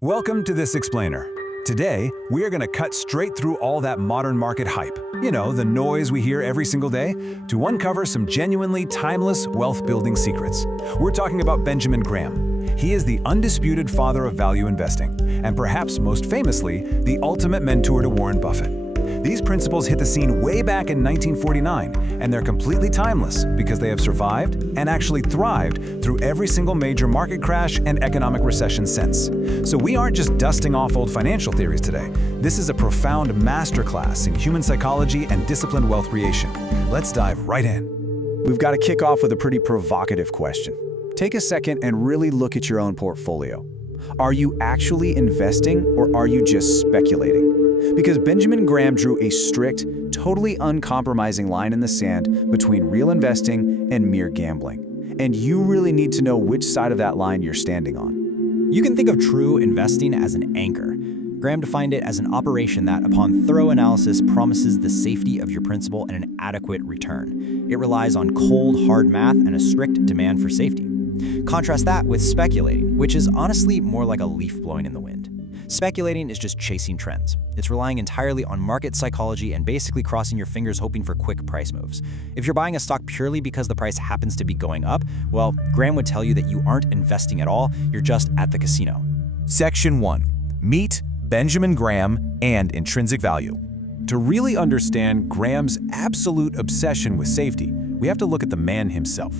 Welcome to This Explainer. Today, we are going to cut straight through all that modern market hype, the noise we hear every single day, to uncover some genuinely timeless wealth-building secrets. We're talking about Benjamin Graham. He is the undisputed father of value investing, and perhaps most famously, the ultimate mentor to Warren Buffett. These principles hit the scene way back in 1949, and they're completely timeless because they have survived and actually thrived through every single major market crash and economic recession since. So we aren't just dusting off old financial theories today. This is a profound masterclass in human psychology and disciplined wealth creation. Let's dive right in. We've got to kick off with a pretty provocative question. Take a second and really look at your own portfolio. Are you actually investing or are you just speculating? Because Benjamin Graham drew a strict, totally uncompromising line in the sand between real investing and mere gambling. And you really need to know which side of that line you're standing on. You can think of true investing as an anchor. Graham defined it as an operation that, upon thorough analysis, promises the safety of your principal and an adequate return. It relies on cold, hard math and a strict demand for safety. Contrast that with speculating, which is honestly more like a leaf blowing in the wind. Speculating is just chasing trends. It's relying entirely on market psychology and basically crossing your fingers hoping for quick price moves. If you're buying a stock purely because the price happens to be going up, well, Graham would tell you that you aren't investing at all, you're just at the casino. Section 1. Meet Benjamin Graham and intrinsic value. To really understand Graham's absolute obsession with safety, we have to look at the man himself.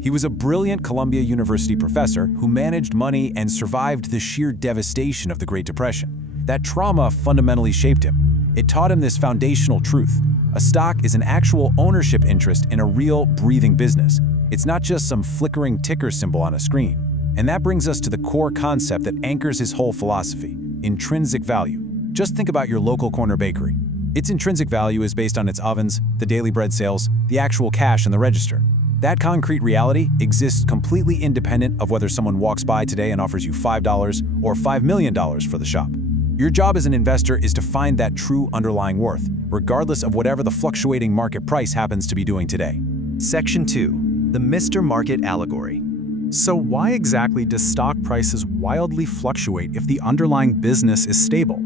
He was a brilliant Columbia University professor who managed money and survived the sheer devastation of the Great Depression. That trauma fundamentally shaped him. It taught him this foundational truth. A stock is an actual ownership interest in a real, breathing business. It's not just some flickering ticker symbol on a screen. And that brings us to the core concept that anchors his whole philosophy: intrinsic value. Just think about your local corner bakery. Its intrinsic value is based on its ovens, the daily bread sales, the actual cash in the register. That concrete reality exists completely independent of whether someone walks by today and offers you $5 or $5 million for the shop. Your job as an investor is to find that true underlying worth, regardless of whatever the fluctuating market price happens to be doing today. Section 2. The Mr. Market allegory. So why exactly do stock prices wildly fluctuate if the underlying business is stable?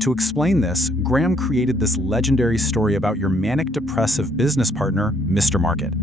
To explain this, Graham created this legendary story about your manic-depressive business partner, Mr. Market.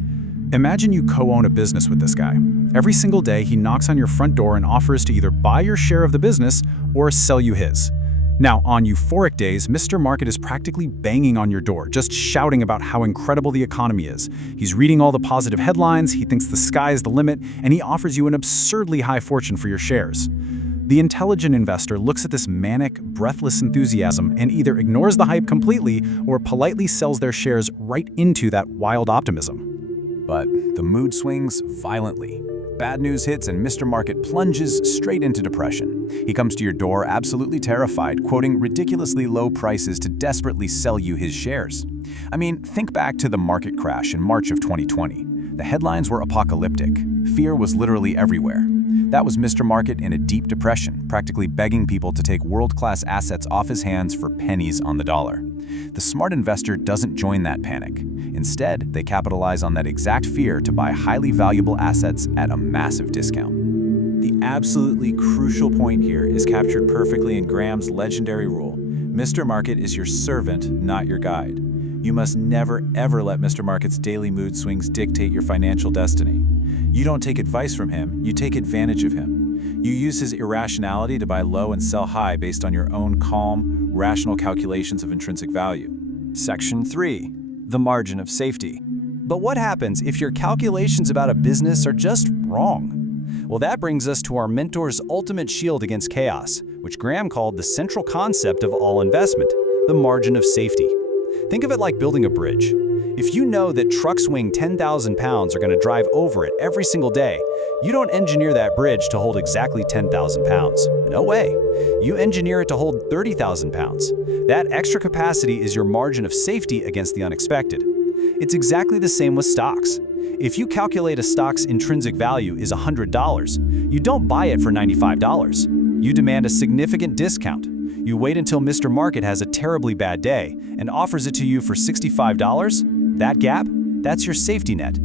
Imagine you co-own a business with this guy. Every single day, he knocks on your front door and offers to either buy your share of the business or sell you his. Now, on euphoric days, Mr. Market is practically banging on your door, just shouting about how incredible the economy is. He's reading all the positive headlines, he thinks the sky is the limit, and he offers you an absurdly high fortune for your shares. The intelligent investor looks at this manic, breathless enthusiasm and either ignores the hype completely or politely sells their shares right into that wild optimism. But the mood swings violently. Bad news hits and Mr. Market plunges straight into depression. He comes to your door absolutely terrified, quoting ridiculously low prices to desperately sell you his shares. I mean, think back to the market crash in March of 2020. The headlines were apocalyptic. Fear was literally everywhere. That was Mr. Market in a deep depression, practically begging people to take world-class assets off his hands for pennies on the dollar. The smart investor doesn't join that panic. Instead, they capitalize on that exact fear to buy highly valuable assets at a massive discount. The absolutely crucial point here is captured perfectly in Graham's legendary rule. Mr. Market is your servant, not your guide. You must never, ever let Mr. Market's daily mood swings dictate your financial destiny. You don't take advice from him, you take advantage of him. You use his irrationality to buy low and sell high based on your own calm, rational calculations of intrinsic value. Section 3. The margin of safety. But what happens if your calculations about a business are just wrong? Well, that brings us to our mentor's ultimate shield against chaos, which Graham called the central concept of all investment, the margin of safety. Think of it like building a bridge. If you know that trucks weighing 10,000 pounds are going to drive over it every single day, you don't engineer that bridge to hold exactly 10,000 pounds. No way. You engineer it to hold 30,000 pounds. That extra capacity is your margin of safety against the unexpected. It's exactly the same with stocks. If you calculate a stock's intrinsic value is $100, you don't buy it for $95. You demand a significant discount. You wait until Mr. Market has a terribly bad day and offers it to you for $65. That gap, that's your safety net.